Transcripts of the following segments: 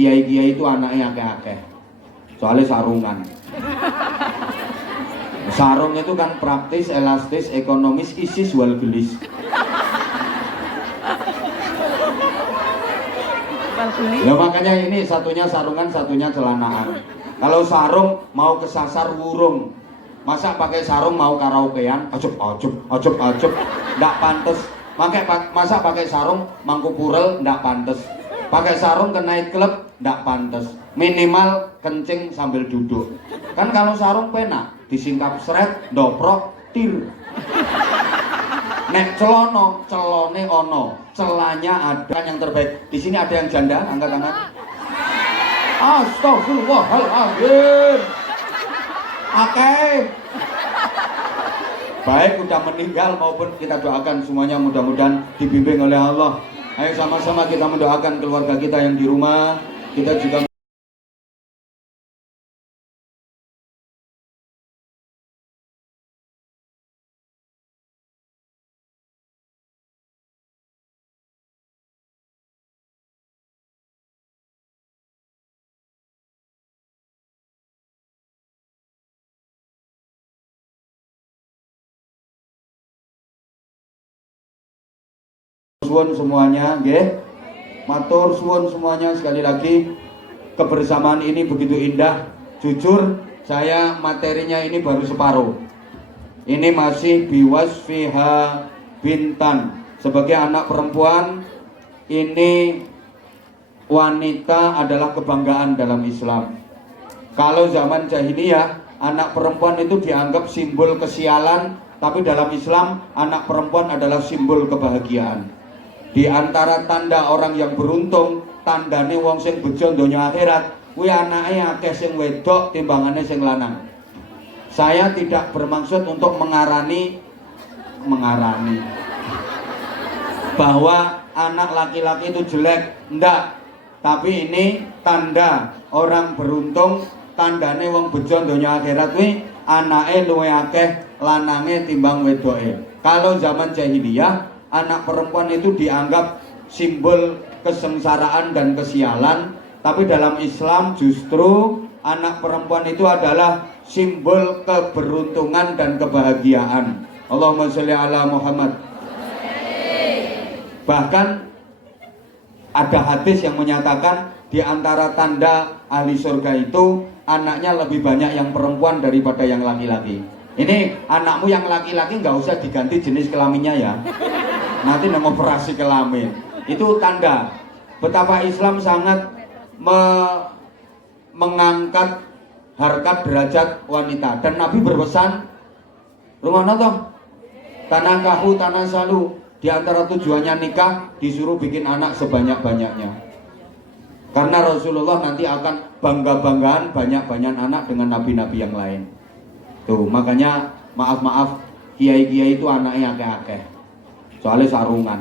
kiai-kiai itu anaknya akeh-akeh. Soalnya sarungan. Sarung itu kan praktis, elastis, ekonomis, isis wal gelis. Ya makanya ini satunya sarungan, satunya celanaan. Kalau sarung mau kesasar wurung, masa pakai sarung mau karaokean, acup, ndak pantes. Masa pakai sarung mangku purel, ndak pantes. Pakai sarung ke night club, ndak pantes. Minimal kencing sambil duduk. Kan kalau sarung penak, disingkap seret, doprok, tir. Nek celono, celone ono, celanya ada yang terbaik. Di sini ada yang janda, angkat tangan. Astagfirullahaladzim. Oke. Baik udah meninggal maupun kita doakan semuanya mudah-mudahan dibimbing oleh Allah. Ayo sama-sama kita mendoakan keluarga kita yang di rumah. Kita juga suwun semuanya, nggih. Matur suwun semuanya sekali lagi. Kebersamaan ini begitu indah. Jujur, saya materinya ini baru separuh. Ini masih biwasfiha bintan. Sebagai anak perempuan, ini wanita adalah kebanggaan dalam Islam. Kalau zaman jahiliyah, anak perempuan itu dianggap simbol kesialan, tapi dalam Islam, anak perempuan adalah simbol kebahagiaan. Di antara tanda orang yang beruntung, tandane wong sing bejo donya akhirat, kuwi anake akeh sing wedok timbangane sing lanang. Saya tidak bermaksud untuk mengarani bahwa anak laki-laki itu jelek, ndak. Tapi ini tanda orang beruntung, tandane wong bejo donya akhirat kuwi anake luwih akeh lanange timbang wedoke. Kalau zaman jahiliyah, anak perempuan itu dianggap simbol kesengsaraan dan kesialan, tapi dalam Islam justru anak perempuan itu adalah simbol keberuntungan dan kebahagiaan. Allahumma sholli ala Muhammad. Bahkan ada hadis yang menyatakan di antara tanda ahli surga itu anaknya lebih banyak yang perempuan daripada yang laki-laki. Ini anakmu yang laki-laki nggak usah diganti jenis kelaminnya ya. Nanti nang operasi kelamin. Itu tanda betapa Islam sangat mengangkat harkat derajat wanita. Dan Nabi berpesan, rumana toh, tanah kahu, tanah salu. Di antara tujuannya nikah, disuruh bikin anak sebanyak-banyaknya. Karena Rasulullah nanti akan bangga-banggaan banyak-banyak anak dengan nabi-nabi yang lain. Tuh, makanya maaf-maaf, kiai-kiai itu anaknya akeh-akeh. Soalnya sarungan.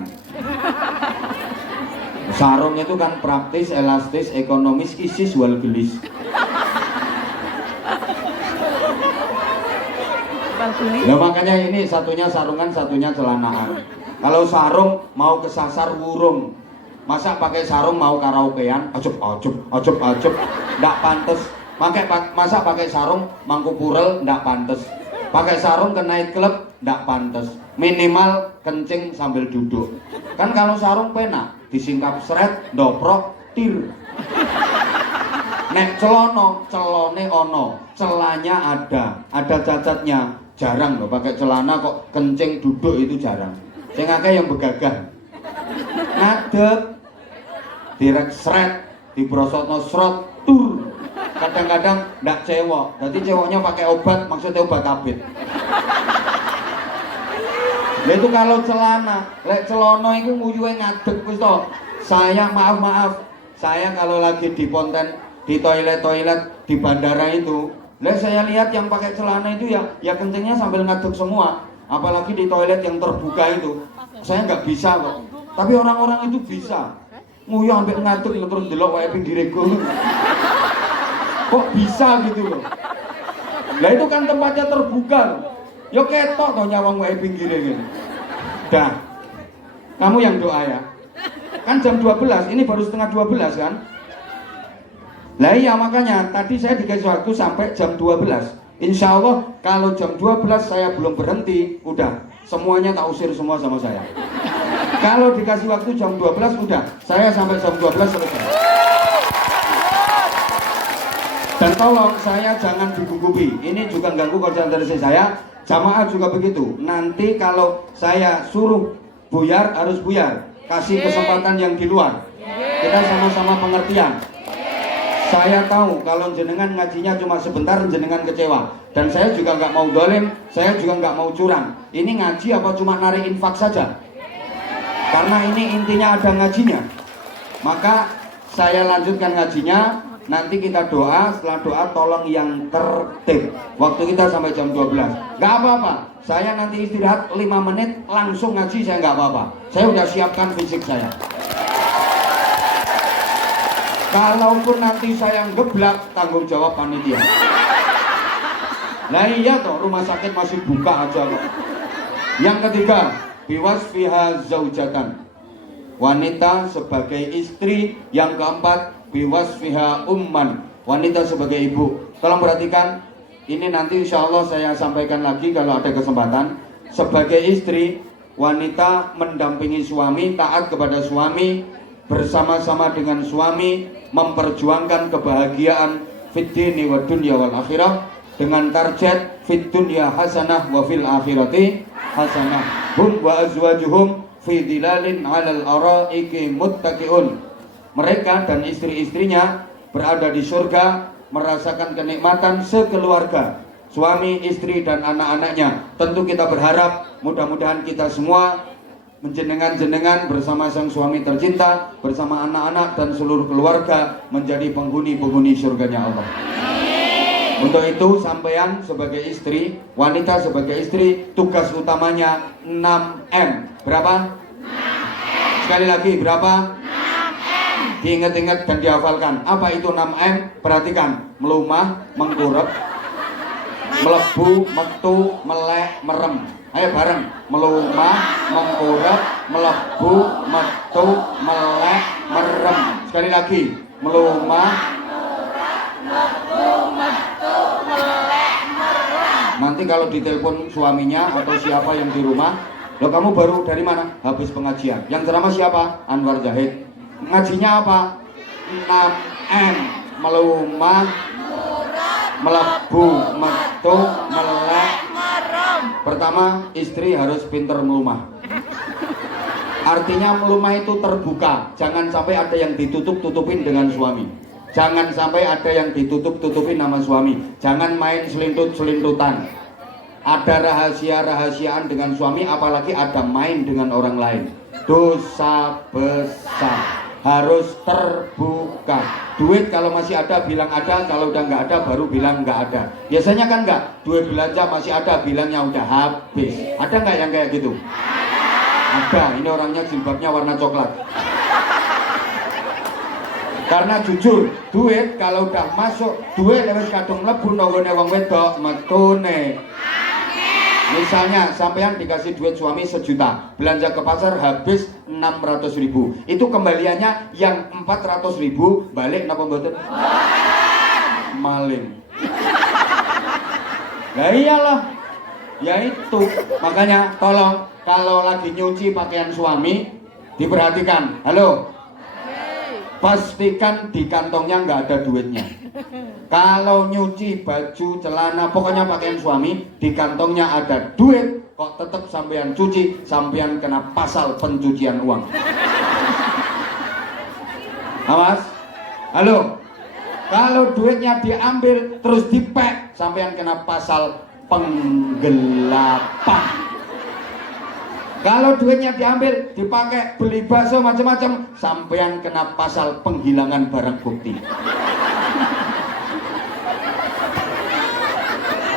Sarung itu kan praktis, elastis, ekonomis, isis wal gelis. Ya makanya ini satunya sarungan, satunya celanaan. Kalau sarung mau kesasar wurung, masa pakai sarung mau karaokean, acup, ndak pantes. Masa pakai sarung mangku purel, ndak pantes. Pakai sarung ke night club, ndak pantes. Minimal kencing sambil duduk. Kan kalau sarung penak, disingkap seret, doprok, tir. Nek celono, celone ono, celanya ada cacatnya. Jarang loh pakai celana kok kencing duduk, itu jarang. Sing akeh yang begagah. Ngadeg, direk seret, dibrosotno srot, tur. Kadang-kadang ndak cewek. Jadi ceweknya pakai obat, maksudnya obat abit. Lah itu kalau celana, lek celono itu nguyuhe ngadeg wis to. Saya maaf, saya kalau lagi di ponten, di toilet di bandara itu, lah saya lihat yang pakai celana itu ya kencingnya sambil ngadeg semua. Apalagi di toilet yang terbuka itu. Saya nggak bisa kok. Tapi orang-orang itu bisa. Nguyuh sampai ngadeg terus delok wae pinggirku. Kok bisa gitu loh. Lah itu kan tempatnya terbuka. Yo ketok toh nyawang wae pinggire gitu. Dah. Kamu yang doa ya. Kan jam 12, ini baru setengah 12 kan? Lah iya makanya tadi saya dikasih waktu sampai jam 12. Insya Allah kalau jam 12 saya belum berhenti, udah semuanya tak usir semua sama saya. Kalau dikasih waktu jam 12 udah, saya sampai jam 12 selesai. Dan tolong saya jangan digugupi, ini juga ganggu konsentrasi saya. Jamaah juga begitu. Nanti kalau saya suruh buyar harus buyar, kasih kesempatan yang di luar. Kita sama-sama pengertian. Saya tahu kalau jenengan ngajinya cuma sebentar, jenengan kecewa. Dan saya juga nggak mau dolim, saya juga nggak mau curang. Ini ngaji apa cuma narik infak saja? Karena ini intinya ada ngajinya. Maka saya lanjutkan ngajinya. Nanti kita doa, setelah doa tolong yang tertib. Waktu kita sampai jam 12. Nggak apa-apa, saya nanti istirahat 5 menit langsung ngaji, saya nggak apa-apa. Saya udah siapkan fisik saya. Kalaupun nanti saya ngeblak, tanggung jawab panitia. Nah iya toh, rumah sakit masih buka aja kok. Yang ketiga, biwasfiha zaujatan, wanita sebagai istri. Yang keempat, biwasfiha umman, wanita sebagai ibu. Tolong perhatikan, ini nanti insya Allah saya sampaikan lagi kalau ada kesempatan. Sebagai istri, wanita mendampingi suami, taat kepada suami, bersama-sama dengan suami, memperjuangkan kebahagiaan fid dini wa dunya wal akhirah, dengan target fid dunya hasanah wa fil akhirati hasanah. Hum wa azwajuhum fi dhilalin 'alal araiki muttaqiun. Mereka dan istri-istrinya berada di surga, merasakan kenikmatan sekeluarga, suami, istri, dan anak-anaknya. Tentu kita berharap mudah-mudahan kita semua menjenengan-jenengan bersama sang suami tercinta, bersama anak-anak dan seluruh keluarga menjadi penghuni-penghuni surganya Allah. Untuk itu sampean sebagai istri, wanita sebagai istri, tugas utamanya 6M. Berapa? 6M. Sekali lagi berapa? 6M. Diingat-ingat dan dihafalkan. Apa itu 6M? Perhatikan. Melumah, mengkurep, melebu, metu, melek, merem. Ayo bareng. Melumah, mengkurep, melebu, metu, melek, merem. Sekali lagi. Melumah, nanti kalau ditelepon suaminya atau siapa yang di rumah, loh kamu baru dari mana? Habis pengajian. Yang ceramah siapa? Anwar Zahid. Ngajinya apa? 6M. Melumah, melebu, metu, melek, merem. Pertama, istri harus pinter melumah. Artinya melumah itu terbuka. Jangan sampai ada yang ditutup-tutupin dengan suami. Jangan sampai ada yang ditutup-tutupin nama suami. Jangan main selintut-selintutan. Ada rahasia-rahasiaan dengan suami, apalagi ada main dengan orang lain. Dosa besar. Harus terbuka. Duit kalau masih ada bilang ada, kalau udah nggak ada baru bilang nggak ada. Biasanya kan nggak, duit belanja masih ada bilangnya udah habis. Ada nggak yang kayak gitu? Ada. Ini orangnya jilbabnya warna coklat. Karena jujur, duit kalau udah masuk, duit lewat kadung lebu nongone wong wedok metune. Misalnya sampean dikasih duit suami 1 juta, belanja ke pasar habis 600.000. Itu kembaliannya yang 400.000 balik napa mboten? Maling. Lah iyalah. Ya itu. Makanya tolong kalau lagi nyuci pakaian suami diperhatikan. Halo. Pastikan di kantongnya nggak ada duitnya. Kalau nyuci baju, celana, pokoknya pakaian suami, di kantongnya ada duit, kok tetap sampean cuci, sampean kena pasal pencucian uang. Awas. Halo. Kalau duitnya diambil terus dipek, sampean kena pasal penggelapan. Kalau duitnya diambil, dipakai beli bakso macam-macam, sampean kena pasal penghilangan barang bukti.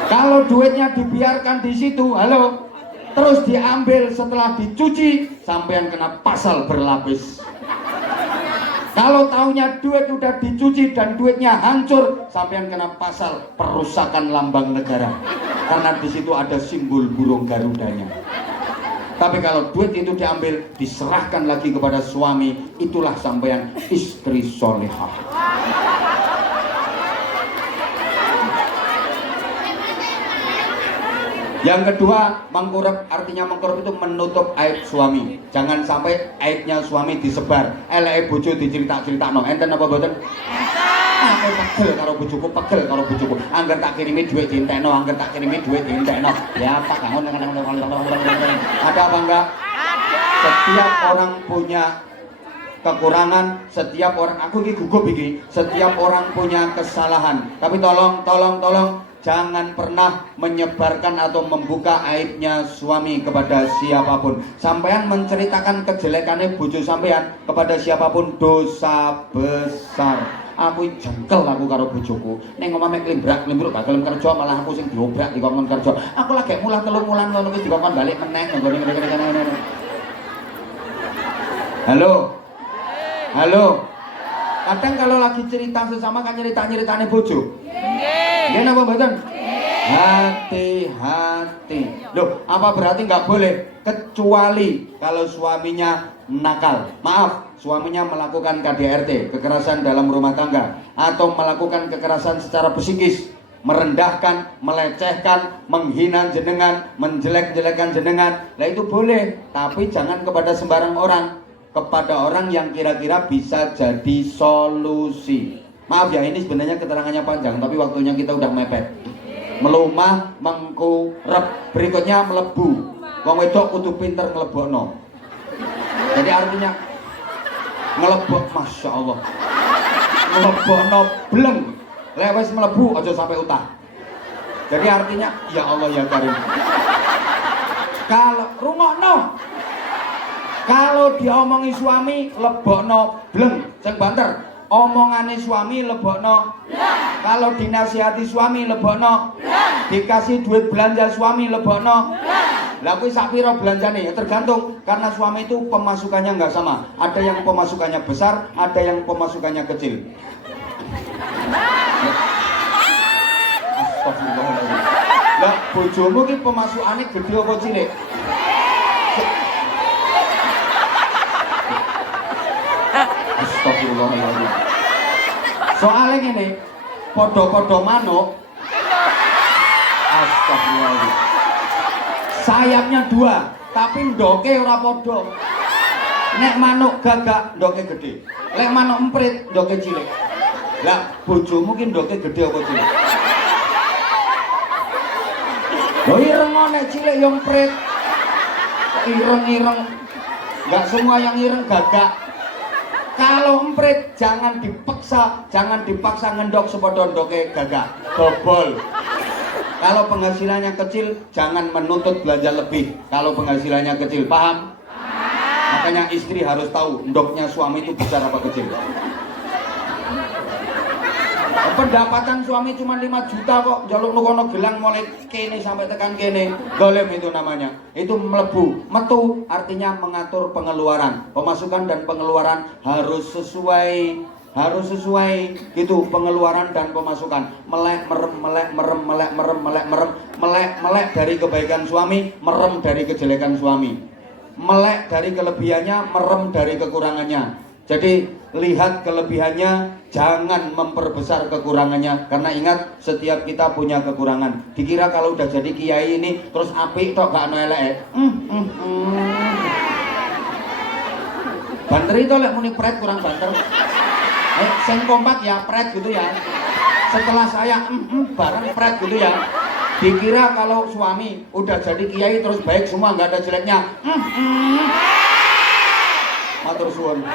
Kalau duitnya dibiarkan di situ, halo, terus diambil setelah dicuci, sampean kena pasal berlapis. Kalau taunya duit udah dicuci dan duitnya hancur, sampean kena pasal perusakan lambang negara. Karena di situ ada simbol burung garudanya. Tapi kalau duit itu diambil, diserahkan lagi kepada suami, itulah sampean istri solehah. Yang kedua, mengkurep, artinya mengkurep itu menutup aib suami. Jangan sampai aibnya suami disebar. Eleke bojo dicerita-critakno. Enten apa mboten? Aku pegel karo bojoku, pegel karo bojoku. Angger tak kirimi dhuwit dientekno, angger tak kirimi dhuwit dientekno. Ya apa kangen. Ada apa enggak? Setiap orang punya kekurangan, setiap orang, aku ini gugup iki, setiap orang punya kesalahan. Tapi tolong jangan pernah menyebarkan atau membuka aibnya suami kepada siapapun. Sampean menceritakan kejelekannya bojo sampean kepada siapapun dosa besar. Aku jengkel aku karo bojoku. Ning omah mek klimbrak-klimbruk bakal kerja malah aku sing diobrak dikon kerja. Aku lagi mulah 3 wulan ngono wis dikon balik meneh ngene. Halo. Kadang kalau lagi cerita sesama kan nyeritain bojo. Nggih. Nggih napa mboten? Hati-hati. Loh, apa berarti nggak boleh? Kecuali kalau suaminya nakal. Maaf, suaminya melakukan KDRT, kekerasan dalam rumah tangga, atau melakukan kekerasan secara psikis, merendahkan, melecehkan, menghina jenengan, menjelek-jelekan jenengan. Lah itu boleh, tapi jangan kepada sembarang orang. Kepada orang yang kira-kira bisa jadi solusi. Maaf ya, ini sebenarnya keterangannya panjang, tapi waktunya kita udah mepet. Melumah, mengkurep, berikutnya melebu. Wong wedok kudu pinter nglebokno. Jadi artinya ngelebok, masya Allah, ngelebokno bleng. Lewes melebu aja sampai utah. Jadi artinya ya Allah ya Karim. Kalau rungokno, kalau diomongi suami lebokno bleng, sing banter. Omongane suami lebokno bleng. Kalau dinasihati suami lebokno bleng. Dikasih duit belanja suami lebokno bleng. Lah kuwi sak pira belanjane? Ya tergantung, karena suami itu pemasukannya nggak sama. Ada yang pemasukannya besar, ada yang pemasukannya kecil. Astagfirullahaladzim. Lah bojomu ki pemasukane gede apa cilik? Astagfirullahaladzim. Soalnya gini, podo-podo manuk. Astagfirullahaladzim. Sayapnya 2, tapi ndoke ora podo. Nek manuk gagak ndoke gede, lek manuk emprit ndoke cilik. Lah bojomu ki ndoke gede apa cilik? Lho ireng nek cilik yo emprit. Ireng-ireng. Enggak semua yang ireng gagak. Kalau emprit jangan dipaksa ngendok sepodo ndoke gagak. Bobol. Kalau penghasilannya kecil, jangan menuntut belanja lebih. Kalau penghasilannya kecil, paham? Makanya istri harus tahu ndoknya suami itu besar apa kecil. Pendapatan suami cuma 5 juta kok, jaluk nukono gelang mulai kene sampai tekan kene. Golem itu namanya. Itu melebu, metu artinya mengatur pengeluaran. Pemasukan dan pengeluaran harus sesuai gitu, pengeluaran dan pemasukan. Melek dari kebaikan suami, merem dari kejelekan suami. Melek dari kelebihannya, merem dari kekurangannya. Jadi lihat kelebihannya, jangan memperbesar kekurangannya. Karena ingat, setiap kita punya kekurangan. Dikira kalau udah jadi kiai ini terus apik tok gak ono eleke. Banter itu lek muni pret kurang banter. Sing kompak ya pret gitu ya. Setelah saya bareng pret gitu ya. Dikira kalau suami udah jadi kiai terus baik semua, nggak ada jeleknya. Matur suwun.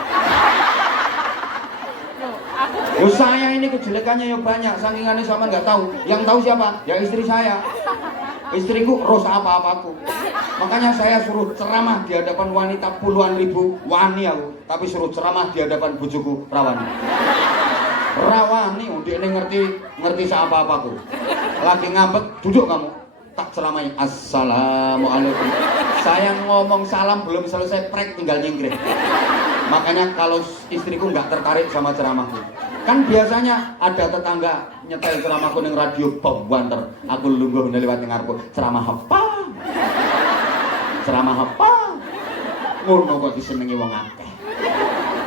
Yo saya ini kejelekannya ya banyak, sakingannya sama nggak tahu. Yang tahu siapa? Ya istri saya. Istriku ros apa-apaku. Makanya saya suruh ceramah di hadapan wanita puluhan ribu, wani aku. Tapi suruh ceramah di hadapan bojoku rawani. Rawani, udah ini ngerti apa-apaku. Lagi ngambek, duduk kamu. Tak ceramahin, assalamualaikum. Saya ngomong salam belum selesai prek tinggal nyingkir. Makanya kalau istriku nggak tertarik sama ceramahku. Kan biasanya ada tetangga nyetel ceramahku ning radio bom banter. Aku lungguh lewat ngarepku. Ceramah apa? Ceramah apa? Ngono kok disenengi wong akeh.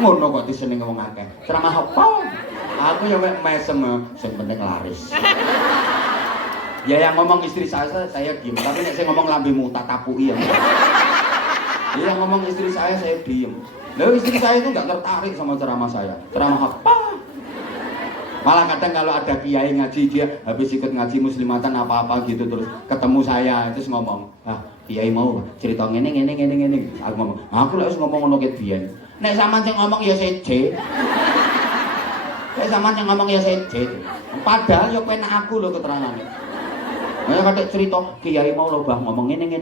Ngono kok disenengi wong akeh. Ceramah apa? Aku ya mek mesem sing penting laris. Ya yang ngomong istri saya diem, tapi nek saya ngomong lambemu tak tapui ya. Yang ngomong istri saya diem. Lalu istri saya itu nggak tertarik sama ceramah saya. Ceramah apa? Malah kadang kalau ada kiai ngaji, dia habis ikut ngaji muslimatan apa-apa gitu, terus ketemu saya terus ngomong, kiai mau cerita ngene. Aku ngomong, aku lek wis ngomong ngono ket biyen. Nek sampean sing ngomong ya seje. Nek sampean sing ngomong ya seje. Padahal ya penak aku lho keterangane. Nek kadek cerita kiai mau lho Bah ngomong ngene.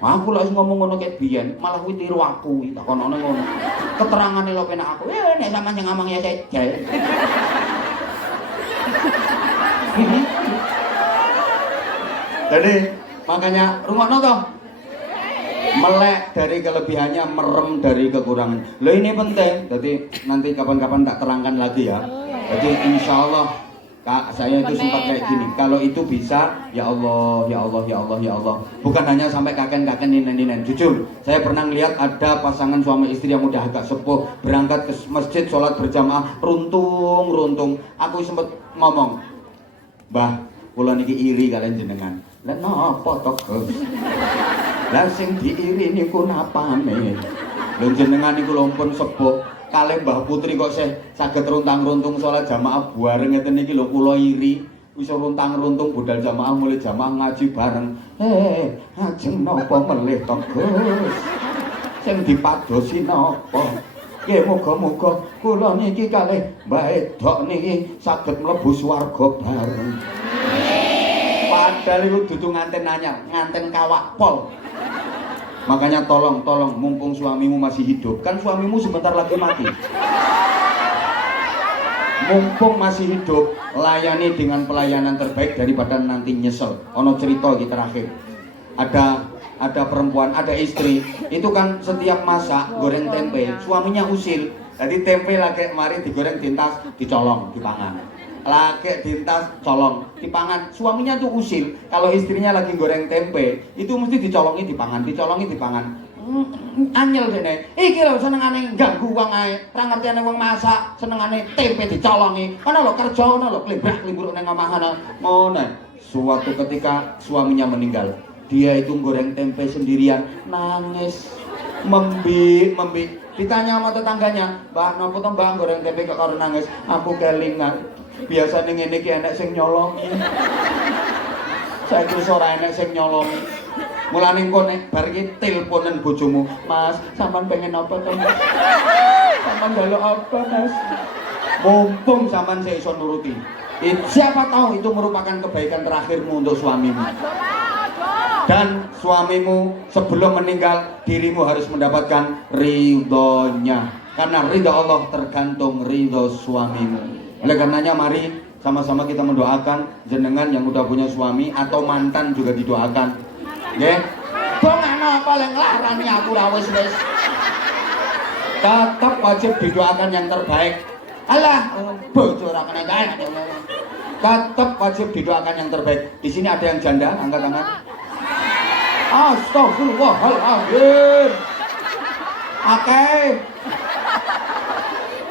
Aku lek wis ngomong ngono ket biyen, malah kuwi tiru aku, tak kono ngono. Keterangane lho penak aku. Nek sampean sing ngomong ya seje. Jadi makanya rungokno toh, melek dari kelebihannya, merem dari kekurangan. Lo ini penting. Jadi nanti kapan-kapan tak terangkan lagi ya. Jadi insya Allah Kak, saya itu sempat kayak gini. Kalau itu bisa, ya Allah. Bukan hanya sampai kaken ninen. Jujur, saya pernah lihat ada pasangan suami istri yang udah agak sepuh berangkat ke masjid sholat berjamaah, runtung. Aku sempat ngomong, Mbah, kula niki iri kalian jenengan. Lah napa to, Gus? Lah sing diiri niku napane? Lho jenengan niku pun sepuh, kalih Mbah Putri kok saged runtang-runtung salat jamaah bareng ngeten niki lho kula iri. Wis runtang-runtung budal jamaah mulai jamaah ngaji bareng. Ajeng napa melih to, Gus? Sing dipadosi napa? Ya moga-moga kula niki kalih Mbak Edok niki saged mlebu swarga bareng. Padahal itu dudu nganten anyar, nganten kawak pol. Makanya tolong mumpung suamimu masih hidup, kan suamimu sebentar lagi mati. Mumpung masih hidup, layani dengan pelayanan terbaik daripada nanti nyesel. Ono cerita iki terakhir. Ada perempuan, ada istri, itu kan setiap masak goreng tempe, suaminya usil. Jadi tempe lagi mari digoreng dintas, dicolong, dipangan. Lagi dintas, colong, dipangan. Suaminya tuh usil. Kalau istrinya lagi goreng tempe, itu mesti dicolongi, dipangan. Anyel dene. Iki lho senengane ganggu wong ae. Ora ngertiane wong masak, senengane tempe dicolongi. Ono lho kerja ono lho klimbrak-klimbruk ning omah ngono. Suatu ketika suaminya meninggal. Dia itu goreng tempe sendirian, nangis, membik. Ditanya sama tetangganya, Mbak, napa to Mbak goreng tempe kok karo nangis? Aku kelingan. Biasane ngene iki enek sing nyolongi. Saiki wis ora enek sing nyolongi. Mulane engko nek bar iki tilponen bojomu, Mas, sampean pengen apa to, Mas? Sampean njaluk apa, Mas? Mumpung sampean sik iso nuruti. Siapa tahu itu merupakan kebaikan terakhirmu untuk suamimu. Dan suamimu sebelum meninggal, dirimu harus mendapatkan ridhonya. Karena ridho Allah tergantung ridho suamimu. Oleh karenanya mari sama-sama kita mendoakan jenengan yang udah punya suami atau mantan juga didoakan. Nggih. Dongano paling larani aku ra wis. Tetap wajib didoakan yang terbaik. Alah, bojo ora kena gawe. Tetap wajib didoakan yang terbaik. Di sini ada yang janda, angkat tangan. Astagfirullahaladzim. Oke.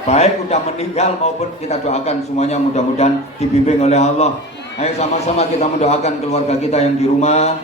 Baik udah meninggal maupun kita doakan semuanya mudah-mudahan dibimbing oleh Allah. Ayo sama-sama kita mendoakan keluarga kita yang di rumah.